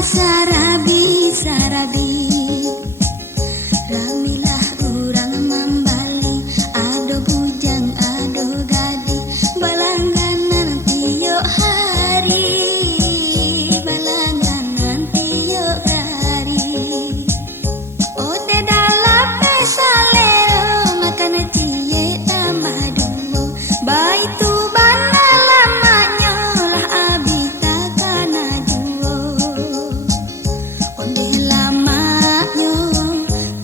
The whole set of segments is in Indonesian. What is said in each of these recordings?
sarabi sarabi ramilah urang mambali ado bujang ado gadi balangganan tiyo hari balangganan tiyo hari ode dalam pesaleo makan cie tambah duo baitu bana lamanya lah abi takana juo onde lamanya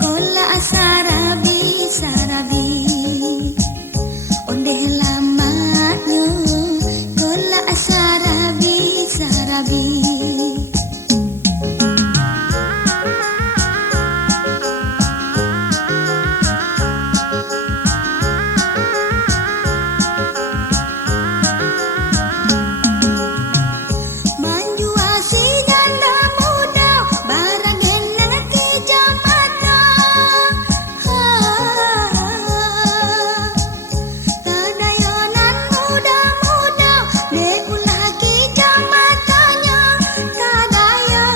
kola sarabi sarabi onde lamanya kola sarabi sarabi manjua si janda muda baragen nangati jamata tadayonan muda-muda de ulah ki jamatanya tadayo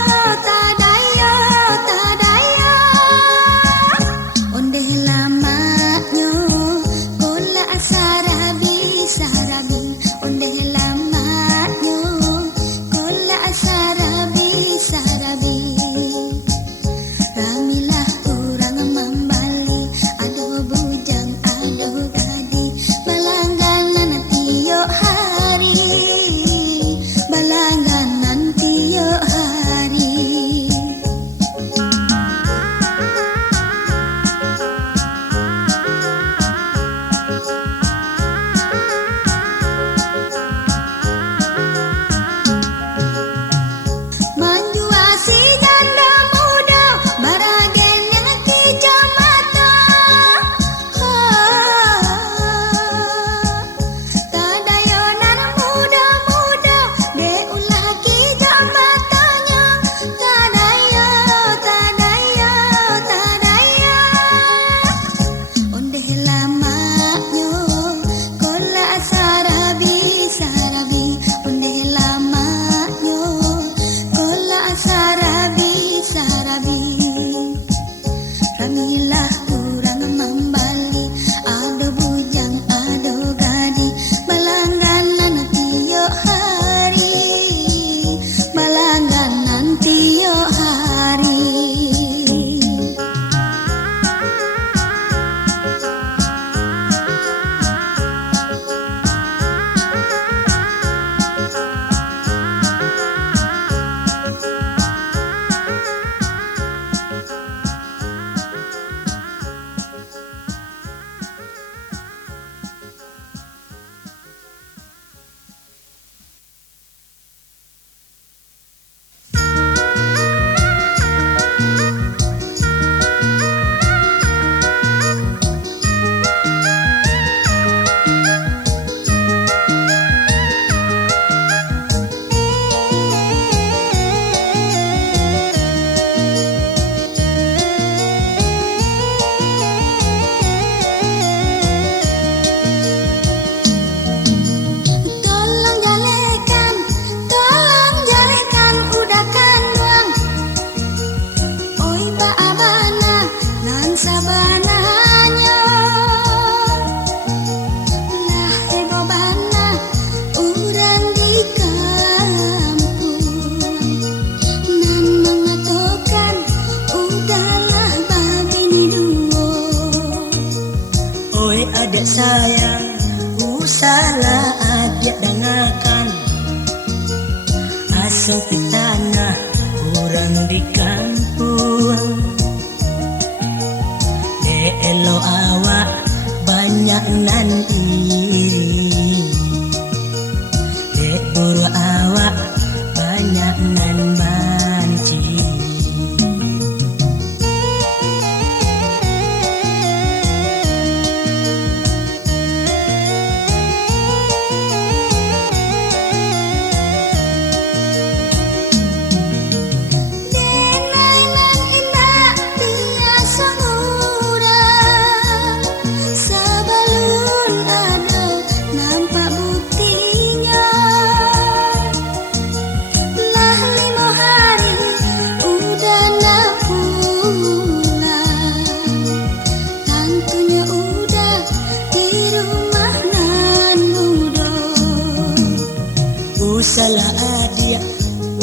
tadayo tadayo onde lamanya kola sarabi sarabi onde lamanya kola sarabi sarabi ramilah urang mambali ado bujang ado gadi balangganan tiyo hari balangganan tiyo hari manjua si janda muda baragen nangati jamata tadayonan muda-muda de ulah ki jamatanya tadayo tadayo tadayo onde lamanya kola sarabi sarabi onde lamanya kola sarabi sarabi ramilah urang mambali ado bujang ado gadi balangganan tiyo hari balangganan tiyo hari tolong jalekan udah kandang oi ba abana nan sabananya lah hebobana urang di kampung nan mengatokan udahlah babini duo Oi adik sayang, usahlah adik dengarkan asal di tanah orang di kampung de elo awak banyak nan iri de buru awak banyak nan banci denai nan indah biasa ngurang sabalun ado sadia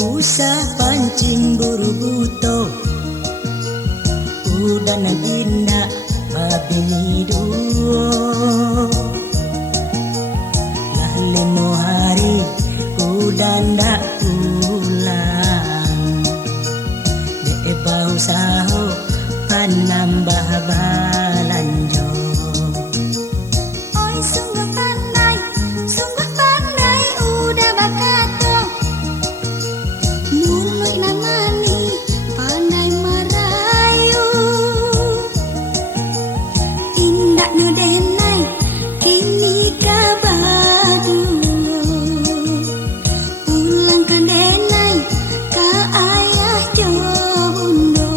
usah pancing buru buto udah nan indah mabini duo lah leno hari udah ndak pulang de bau saho panambah balanjo. Oi sungguh pandai udah bakato mulai namani pandai marayu indak nu denai kini kabadu ulang ka denai ka ayah jo bundo.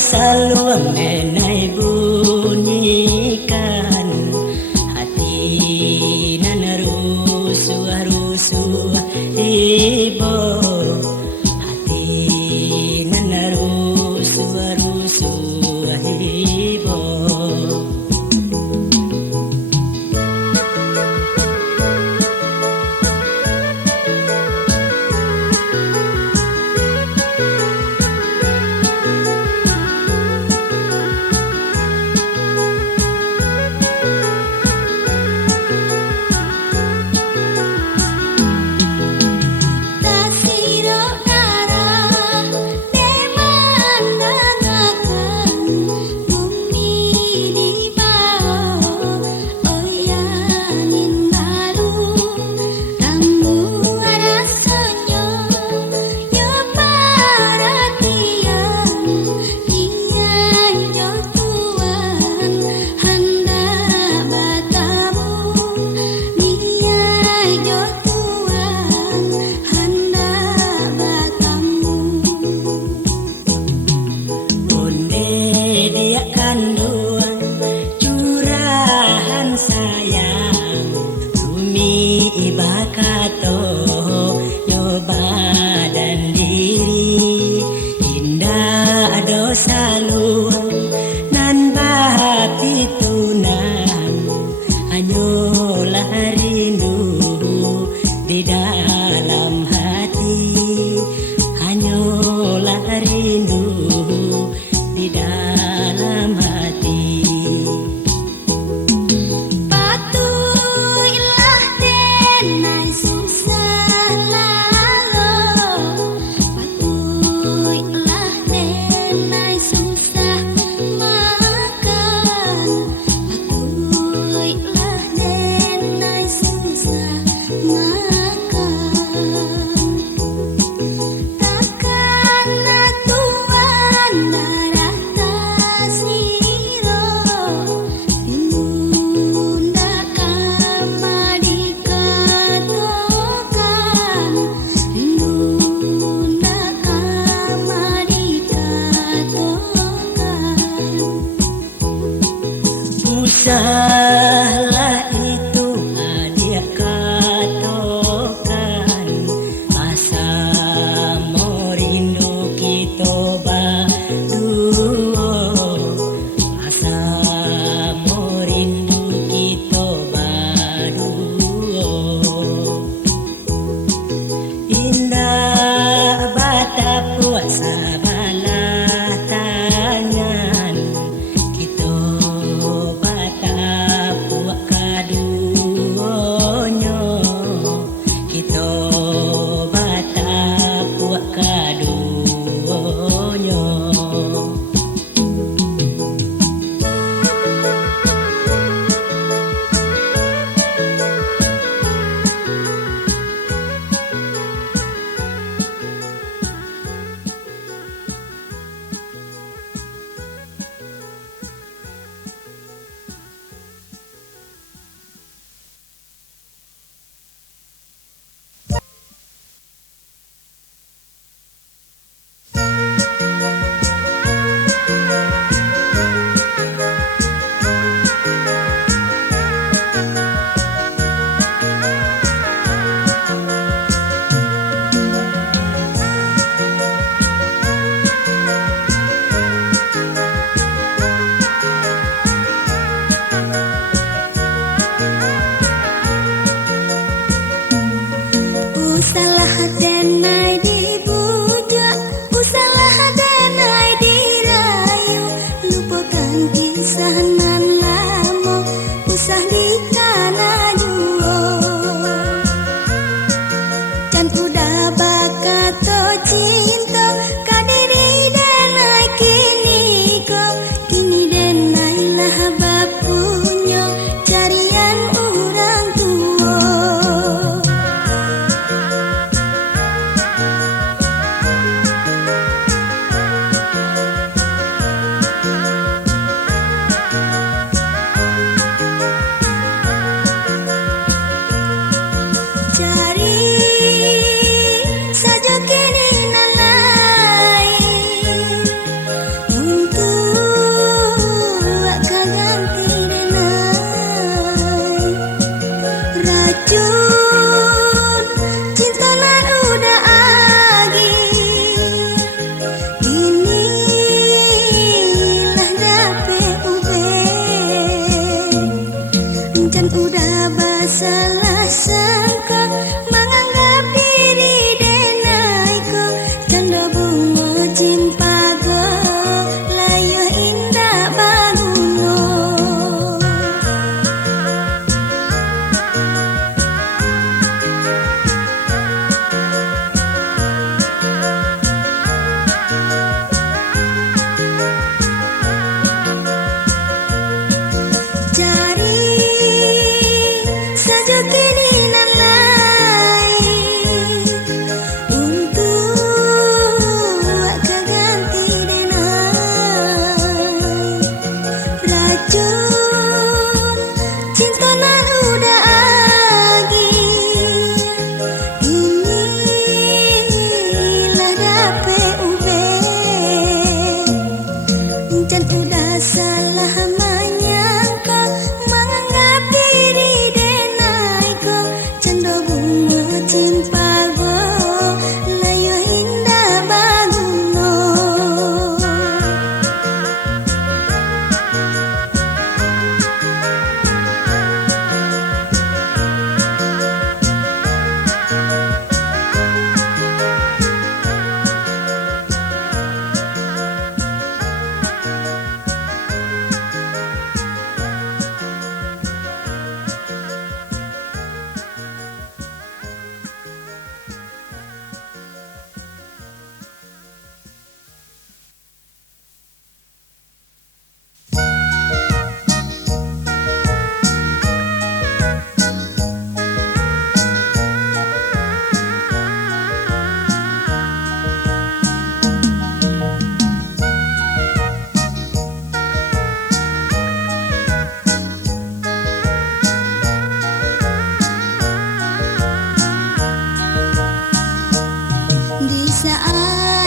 saluang nenai bunyikan hati nan rusuh ibo hati nan rusuh ibo. Saluang nan bahati tunan hanyalah rindu di dalam hati, hanyalah rindu di dalam hati. Patuhilah denai susah lalu, patuhilah denai susah makan, patuhilah denai susah makan. Takkan tuan darah tasiro, rindu kamadi katokan, rindu kamadi katokan. Usahlah itu hadiah katokan, masa mau rindu kita berdua, masa mau rindu kita berdua. Indah bata puasa balah tangan, kita bata puak kaduonyo, kita bata puak kaduonyo. Usalah denai dibujuk, usalah denai dirayu, lupakan kisah nan lama, usah dikana juo. Kan udah bakato cinta, kadiri denai kini kau, kini denai lah bapunya, carian orang tua. Cari saja kini nan saat